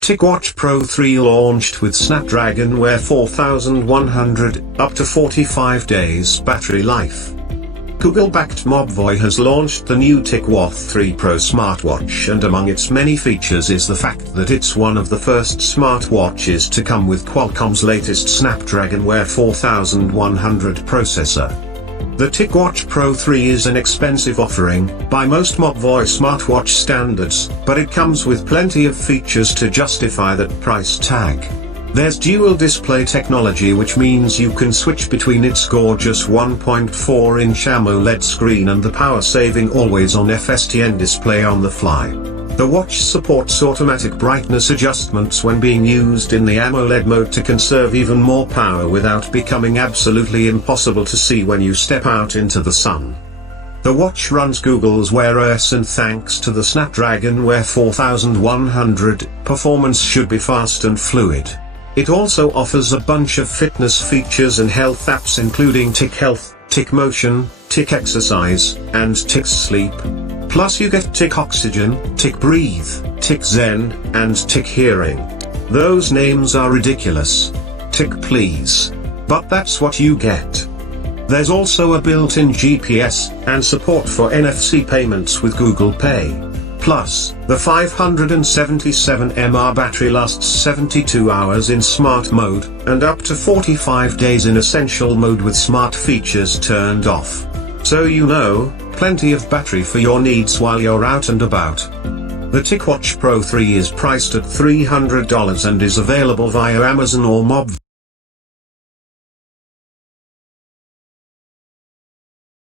TicWatch Pro 3 launched with Snapdragon Wear 4100, up to 45 days battery life. Google-backed Mobvoi has launched the new TicWatch 3 Pro smartwatch, and among its many features is the fact that it's one of the first smartwatches to come with Qualcomm's latest Snapdragon Wear 4100 processor. The TicWatch Pro 3 is an expensive offering, by most Mobvoi smartwatch standards, but it comes with plenty of features to justify that price tag. There's dual display technology, which means you can switch between its gorgeous 1.4-inch AMOLED screen and the power-saving always-on FSTN display on the fly. The watch supports automatic brightness adjustments when being used in the AMOLED mode to conserve even more power without becoming absolutely impossible to see when you step out into the sun. The watch runs Google's Wear OS, and thanks to the Snapdragon Wear 4100, performance should be fast and fluid. It also offers a bunch of fitness features and health apps, including Tic Health, Tic Motion, Tic Exercise, and Tic Sleep. Plus you get Tic Oxygen, Tic Breathe, Tic Zen, and Tic Hearing. Those names are ridiculous. Tic Please. But that's what you get. There's also a built-in GPS, and support for NFC payments with Google Pay. Plus, the 577 mAh battery lasts 72 hours in smart mode, and up to 45 days in essential mode with smart features turned off. So you know, plenty of battery for your needs while you're out and about. The TicWatch Pro 3 is priced at $300 and is available via Amazon or Mobvoi.